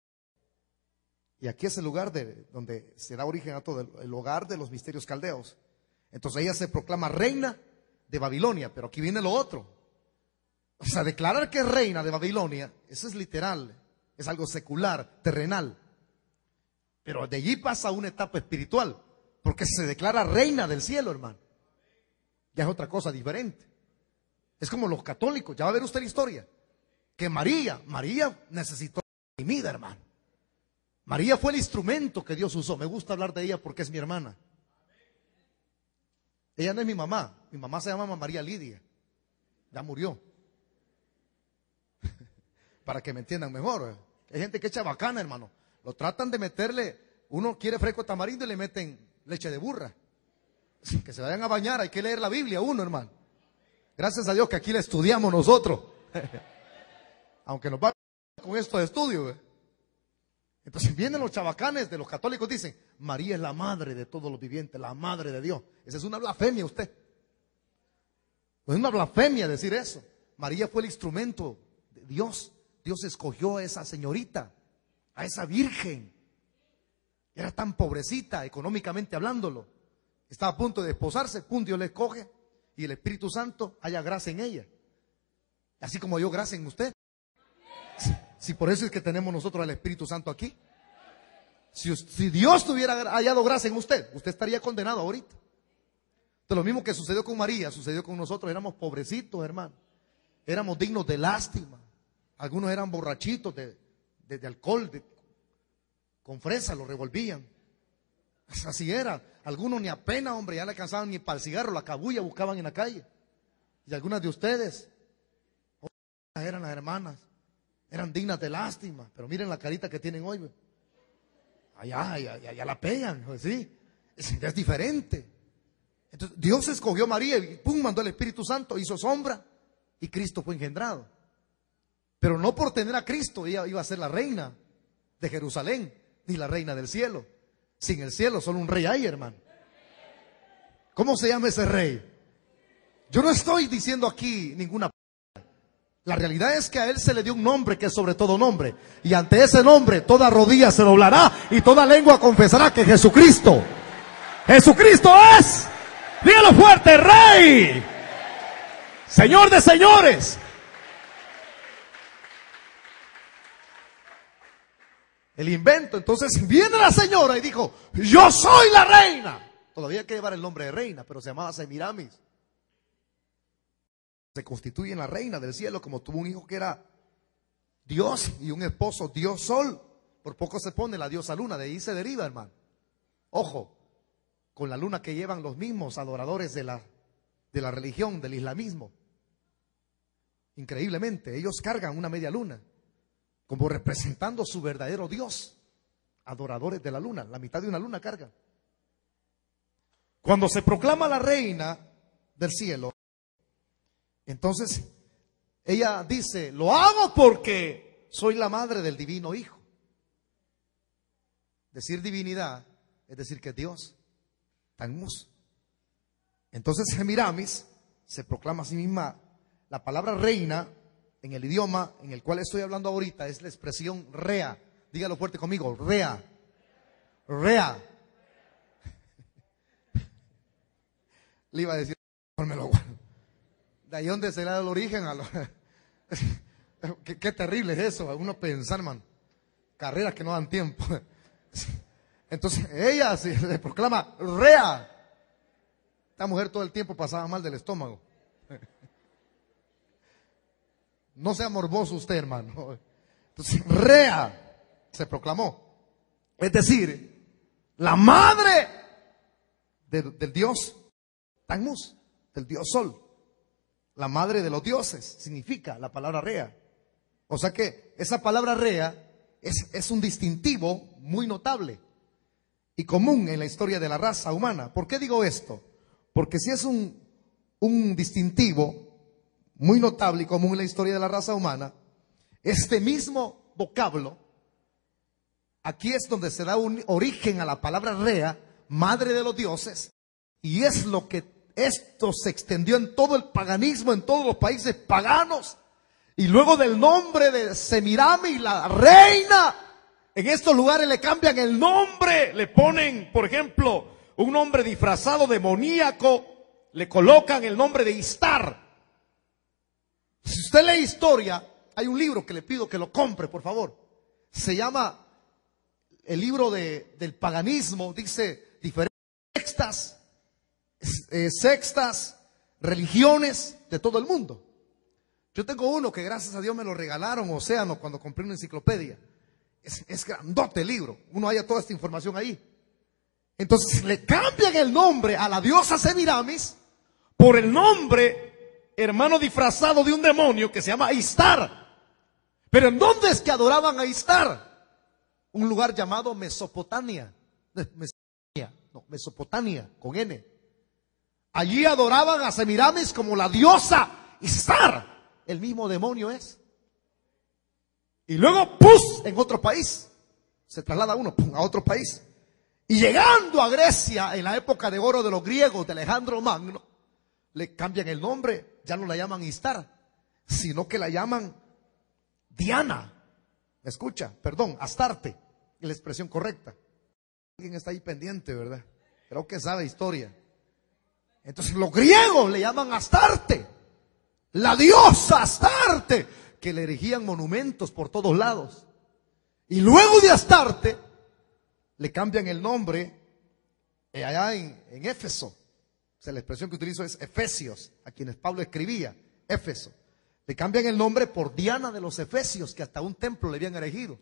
Y aquí es el lugar donde se da origen a todo, el hogar de los misterios caldeos. Entonces ella se proclama reina de Babilonia, pero aquí viene lo otro. O sea, declarar que es reina de Babilonia, eso es literal, es algo secular, terrenal. Pero de allí pasa a una etapa espiritual, porque se declara reina del cielo, hermano. Ya es otra cosa diferente. Es como los católicos, ya va a ver usted la historia, que María necesitó redimida, hermano. María fue el instrumento que Dios usó. Me gusta hablar de ella porque es mi hermana. Ella no es mi mamá se llama María Lidia, ya murió. Para que me entiendan mejor. Hay gente que echa bacana, hermano. Lo tratan de meterle, uno quiere fresco de tamarindo y le meten leche de burra. Que se vayan a bañar, hay que leer la Biblia uno, hermano. Gracias a Dios que aquí la estudiamos nosotros. Aunque nos va con esto de estudio. Entonces vienen los chabacanes de los católicos, dicen, María es la madre de todos los vivientes, la madre de Dios. Esa es una blasfemia usted. Es una blasfemia decir eso. María fue el instrumento de Dios. Dios escogió a esa señorita, a esa virgen. Era tan pobrecita económicamente hablándolo. Estaba a punto de desposarse, pum, Dios le escoge y el Espíritu Santo haya gracia en ella. Así como yo gracia en usted. Si por eso es que tenemos nosotros al Espíritu Santo aquí. Si Dios tuviera hallado gracia en usted, usted estaría condenado ahorita. Entonces, lo mismo que sucedió con María, sucedió con nosotros. Éramos pobrecitos, hermano. Éramos dignos de lástima. Algunos eran borrachitos de alcohol, con fresa, lo revolvían. Así era. Algunos ni apenas, hombre, ya le alcanzaban ni para el cigarro, la cabulla buscaban en la calle. Y algunas de ustedes eran las hermanas, eran dignas de lástima. Pero miren la carita que tienen hoy. Allá la pegan, ¿sí? Es diferente. Entonces Dios escogió a María y pum, mandó el Espíritu Santo, hizo sombra y Cristo fue engendrado. Pero no por tener a Cristo ella iba a ser la reina de Jerusalén, ni la reina del cielo. Sin el cielo solo un rey hay, hermano. ¿Cómo se llama ese rey? Yo no estoy diciendo aquí ninguna. La realidad es que a él se le dio un nombre que es sobre todo nombre. Y ante ese nombre toda rodilla se doblará y toda lengua confesará que Jesucristo es, dígalo fuerte, Rey, Señor de señores. El invento. Entonces viene la señora y dijo: yo soy la reina. Todavía hay que llevar el nombre de reina, pero se llamaba Semiramis. Se constituye en la reina del cielo, como tuvo un hijo que era Dios y un esposo Dios Sol. Por poco se pone la diosa luna, de ahí se deriva, hermano. Ojo, con la luna que llevan los mismos adoradores de la religión, del islamismo. Increíblemente, ellos cargan una media luna como representando su verdadero Dios. Adoradores de la luna, la mitad de una luna cargan. Cuando se proclama la reina del cielo, entonces ella dice: lo hago porque soy la madre del divino Hijo. Decir divinidad es decir que Dios, Tammuz. Entonces Semiramis se proclama a sí misma. La palabra reina en el idioma en el cual estoy hablando ahorita es la expresión rea. Dígalo fuerte conmigo: rea. Rea. Le iba a decir, de ahí donde será el origen. Qué terrible es eso, a uno pensar, hermano. Carreras que no dan tiempo. Entonces ella se proclama rea. Esta mujer todo el tiempo pasaba mal del estómago. No sea morboso usted, hermano. Entonces rea se proclamó. Es decir, la madre del dios Tammuz, del dios Sol. La madre de los dioses significa la palabra rea. O sea que esa palabra rea es un distintivo muy notable y común en la historia de la raza humana. ¿Por qué digo esto? Porque si es un distintivo muy notable y común en la historia de la raza humana, este mismo vocablo, aquí es donde se da un origen a la palabra rea, madre de los dioses, y es lo que esto se extendió en todo el paganismo, en todos los países paganos. Y luego del nombre de Semiramis, la reina, en estos lugares le cambian el nombre, le ponen, por ejemplo, un nombre disfrazado demoníaco, le colocan el nombre de Istar. Si usted lee historia, hay un libro que le pido que lo compre, por favor. Se llama el libro del paganismo, dice diferentes sextas, religiones de todo el mundo. Yo tengo uno que gracias a Dios me lo regalaron, Océano, cuando compré una enciclopedia. Es grandote el libro, uno halla toda esta información ahí. Entonces le cambian el nombre a la diosa Semiramis por el nombre, hermano, disfrazado de un demonio que se llama Istar. Pero ¿en dónde es que adoraban a Istar? Un lugar llamado Mesopotamia. Mesopotamia, con N. Allí adoraban a Semiramis como la diosa Istar. El mismo demonio es. Y luego, ¡pus!, en otro país. Se traslada uno, ¡pum!, a otro país. Y llegando a Grecia, en la época de oro de los griegos, de Alejandro Magno, le cambian el nombre. Ya no la llaman Istar, sino que la llaman Diana. Escucha, perdón, Astarte, es la expresión correcta. Alguien está ahí pendiente, ¿verdad? Creo que sabe historia. Entonces los griegos le llaman Astarte, la diosa Astarte, que le erigían monumentos por todos lados. Y luego de Astarte le cambian el nombre allá en Éfeso. O sea, la expresión que utilizo es Efesios, a quienes Pablo escribía, Éfeso. Le cambian el nombre por Diana de los Efesios, que hasta un templo le habían erigido.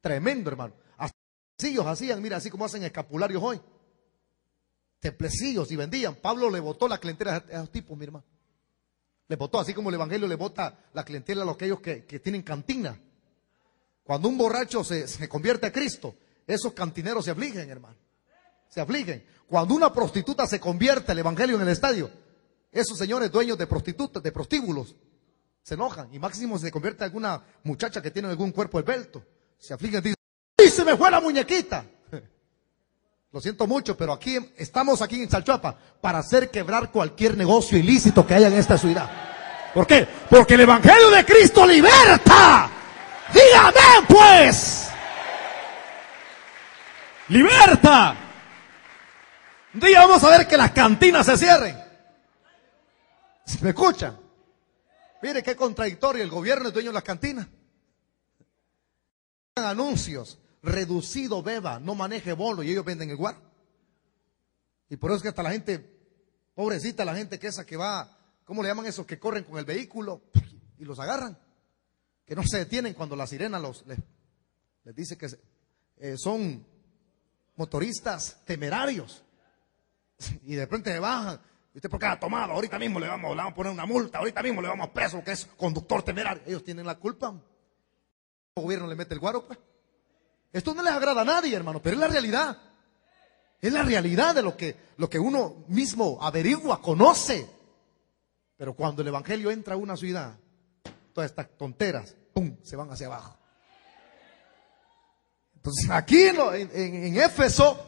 Tremendo, hermano. Hasta templecillos hacían, mira, así como hacen escapularios hoy. Templecillos y vendían. Pablo le botó la clientela a esos tipos, mi hermano. Le botó, así como el evangelio le bota la clientela a aquellos que tienen cantina. Cuando un borracho se convierte a Cristo, esos cantineros se afligen, hermano. Se afligen. Cuando una prostituta se convierte al evangelio en el estadio, esos señores dueños de prostitutas, de prostíbulos, se enojan. Y máximo se convierte en alguna muchacha que tiene algún cuerpo esbelto. Se afligen y dicen: ¡ay, se me fue la muñequita! Lo siento mucho, pero estamos aquí en Chalchuapa para hacer quebrar cualquier negocio ilícito que haya en esta ciudad. ¿Por qué? Porque el Evangelio de Cristo liberta. Dígame pues. Liberta. Un día vamos a ver que las cantinas se cierren. ¿Me escuchan? Mire qué contradictorio, el gobierno es dueño de las cantinas. Anuncios, reducido beba, no maneje bolo, y ellos venden el guaro. Y por eso es que hasta la gente, pobrecita la gente que esa que va, ¿cómo le llaman esos que corren con el vehículo y los agarran? Que no se detienen cuando la sirena les dice que son motoristas temerarios. Y de repente se bajan. ¿Y usted por qué ha tomado? Ahorita mismo le vamos a poner una multa, ahorita mismo le vamos preso, que es conductor temerario. Ellos tienen la culpa. El gobierno le mete el guaro, pues. Esto no les agrada a nadie, hermano, pero es la realidad. Es la realidad de lo que uno mismo averigua, conoce. Pero cuando el evangelio entra a una ciudad, todas estas tonteras, ¡pum!, se van hacia abajo. Entonces aquí en Éfeso,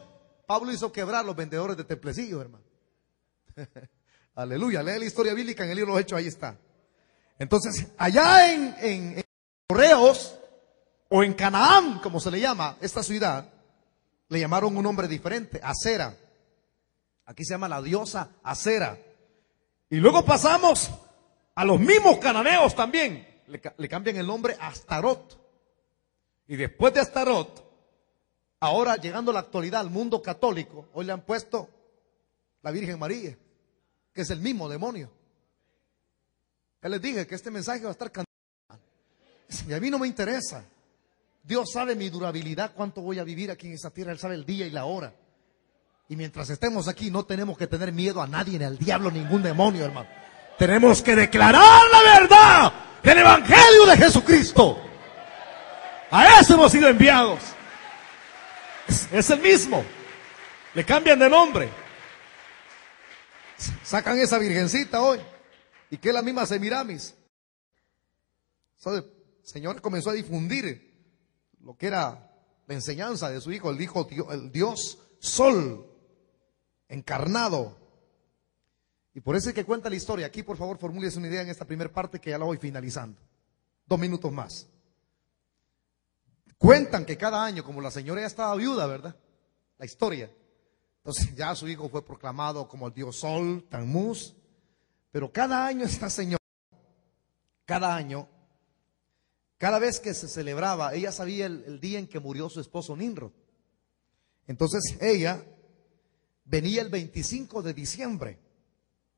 Pablo hizo quebrar los vendedores de templecillos, hermano. Aleluya, lee la historia bíblica en el libro de los Hechos, ahí está. Entonces, allá en Correos, o en Canaán, como se le llama, esta ciudad, le llamaron un nombre diferente, Acera. Aquí se llama la diosa Acera. Y luego pasamos a los mismos cananeos también. Le cambian el nombre a Astarot. Y después de Astarot, ahora llegando a la actualidad al mundo católico, hoy le han puesto la Virgen María, que es el mismo demonio. Ya les dije que este mensaje va a estar cantado. Y a mí no me interesa. Dios sabe mi durabilidad, cuánto voy a vivir aquí en esta tierra. Él sabe el día y la hora. Y mientras estemos aquí no tenemos que tener miedo a nadie, ni al diablo, ningún demonio, hermano. Tenemos que declarar la verdad del Evangelio de Jesucristo. A eso hemos sido enviados. Es el mismo. Le cambian de nombre. Sacan esa virgencita hoy. Y que es la misma Semiramis. El Señor comenzó a difundir lo que era la enseñanza de su hijo, el Dios Sol encarnado. Y por eso es que cuenta la historia. Aquí, por favor, formúlese una idea en esta primera parte que ya la voy finalizando. 2 minutos más. Cuentan que cada año, como la señora ya estaba viuda, ¿verdad? La historia. Entonces ya su hijo fue proclamado como el Dios Sol, Tammuz. Pero cada año esta señora, cada año, cada vez que se celebraba, ella sabía el día en que murió su esposo Nimrod. Entonces ella venía el 25 de diciembre,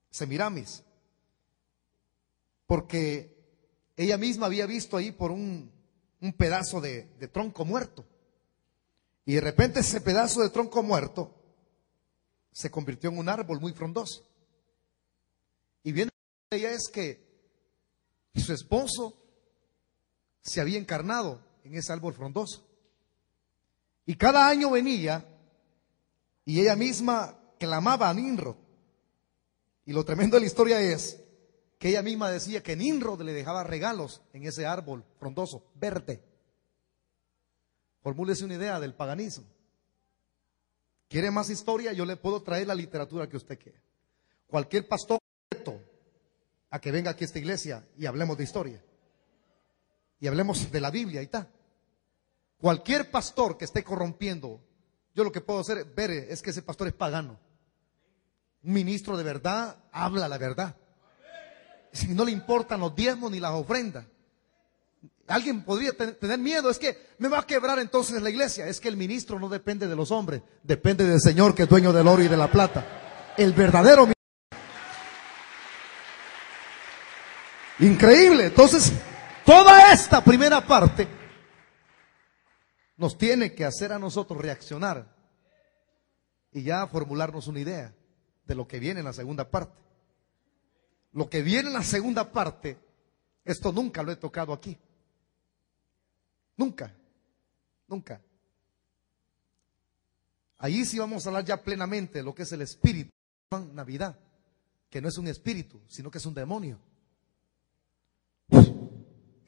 Semiramis, porque ella misma había visto ahí por un pedazo de tronco muerto. Y de repente ese pedazo de tronco muerto se convirtió en un árbol muy frondoso. Y bien ella es que su esposo se había encarnado en ese árbol frondoso. Y cada año venía y ella misma clamaba a Nimrod. Y lo tremendo de la historia es que ella misma decía que Nimrod le dejaba regalos en ese árbol frondoso, verde. Formúlese una idea del paganismo. ¿Quiere más historia? Yo le puedo traer la literatura que usted quiera. Cualquier pastor a que venga aquí a esta iglesia y hablemos de historia. Y hablemos de la Biblia, ahí está. Cualquier pastor que esté corrompiendo, yo lo que puedo hacer, ver es que ese pastor es pagano. Un ministro de verdad habla la verdad. Si no le importan los diezmos ni las ofrendas. Alguien podría tener miedo, es que me va a quebrar entonces la iglesia. Es que el ministro no depende de los hombres, depende del Señor que es dueño del oro y de la plata. El verdadero ministro. Increíble. Entonces, toda esta primera parte nos tiene que hacer a nosotros reaccionar y ya formularnos una idea de lo que viene en la segunda parte. Lo que viene en la segunda parte, esto nunca lo he tocado aquí. Nunca, nunca. Ahí sí vamos a hablar ya plenamente de lo que es el espíritu, Navidad, que no es un espíritu, sino que es un demonio.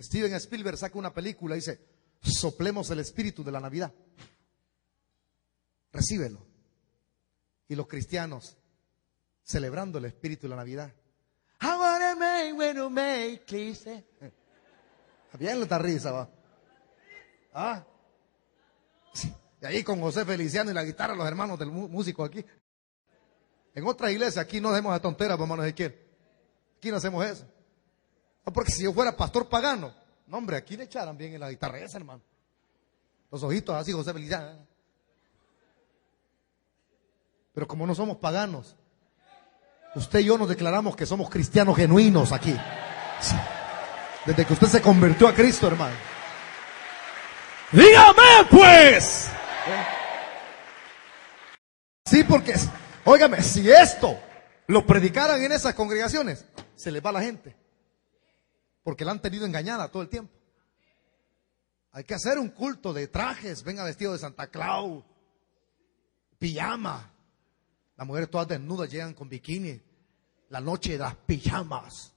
Steven Spielberg saca una película y dice: soplemos el espíritu de la Navidad. Recíbelo. Y los cristianos celebrando el espíritu de la Navidad. I wanna make Bueno, me eclipse. Bien le da risa, va. Ah. Y ahí con José Feliciano y la guitarra, los hermanos del músico aquí. En otras iglesias aquí no hacemos de tonteras, hermanos de quién. Aquí no hacemos eso. No, porque si yo fuera pastor pagano, no hombre, aquí le echaran bien en la guitarra esa, hermano. Los ojitos así, José Feliciano. Pero como no somos paganos, usted y yo nos declaramos que somos cristianos genuinos aquí. Desde que usted se convirtió a Cristo, hermano. Dígame pues. Sí, porque, óigame, si esto lo predicaran en esas congregaciones, se les va la gente. Porque la han tenido engañada todo el tiempo. Hay que hacer un culto de trajes, venga vestido de Santa Claus, pijama. Las mujeres todas desnudas llegan con bikini. La noche de las pijamas.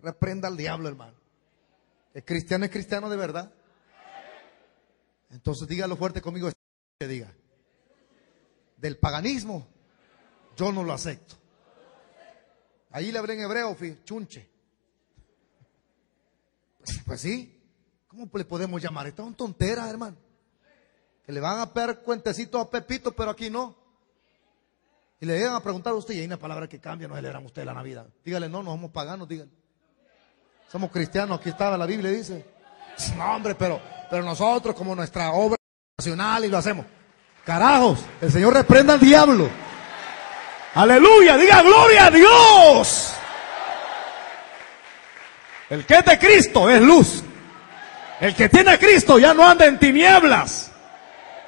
Reprenda al diablo, hermano. El cristiano es cristiano de verdad. Entonces dígalo fuerte conmigo. Que diga: del paganismo yo no lo acepto. Ahí le hablé en hebreo, chunche. Pues sí. ¿Cómo le podemos llamar? Estas son tonteras, hermano. Que le van a pegar cuentecitos a Pepito, pero aquí no. Y le llegan a preguntar a usted, y hay una palabra que cambia, no celebramos usted la Navidad. Dígale, no somos paganos, dígale. Somos cristianos, aquí estaba la Biblia, dice. No, hombre, pero nosotros como nuestra obra nacional y lo hacemos. Carajos, el Señor reprenda al diablo. Aleluya, diga gloria a Dios. El que es de Cristo es luz. El que tiene a Cristo ya no anda en tinieblas.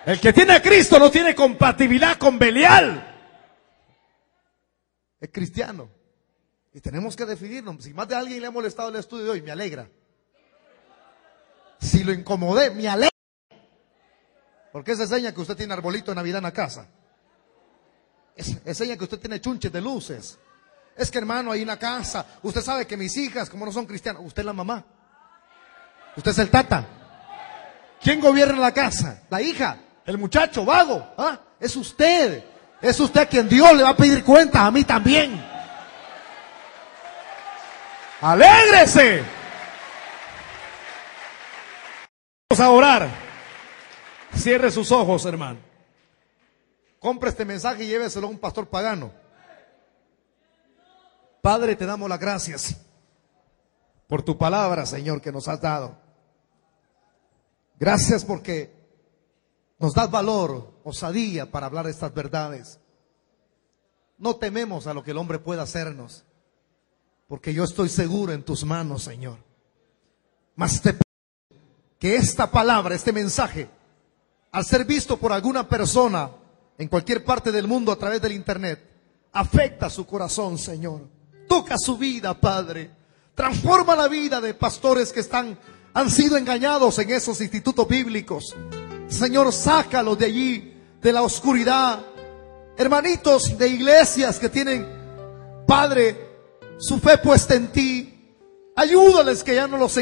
El que tiene a Cristo no tiene compatibilidad con Belial. Es cristiano. Y tenemos que definirnos. Si más de alguien le ha molestado el estudio de hoy, me alegra. Si lo incomodé, me alegra. Porque es seña que usted tiene arbolito de Navidad en la casa. Es seña que usted tiene chunches de luces. Es que, hermano, hay una casa. Usted sabe que mis hijas, como no son cristianas, usted es la mamá. Usted es el tata. ¿Quién gobierna la casa? La hija, el muchacho vago. ¿Ah? Es usted. Es usted a quien Dios le va a pedir cuentas, a mí también. ¡Alégrese! Vamos a orar. Cierre sus ojos, hermano. Compre este mensaje y lléveselo a un pastor pagano. Padre, te damos las gracias por tu palabra, Señor, que nos has dado. Gracias porque nos das valor, osadía para hablar estas verdades. No tememos a lo que el hombre pueda hacernos, porque yo estoy seguro en tus manos, Señor. Mas te pido que esta palabra, este mensaje, al ser visto por alguna persona en cualquier parte del mundo a través del internet, afecta su corazón, Señor. Toca su vida, Padre. Transforma la vida de pastores que han sido engañados en esos institutos bíblicos. Señor, sácalos de allí, de la oscuridad. Hermanitos de iglesias que tienen, Padre, su fe puesta en ti, ayúdales que ya no los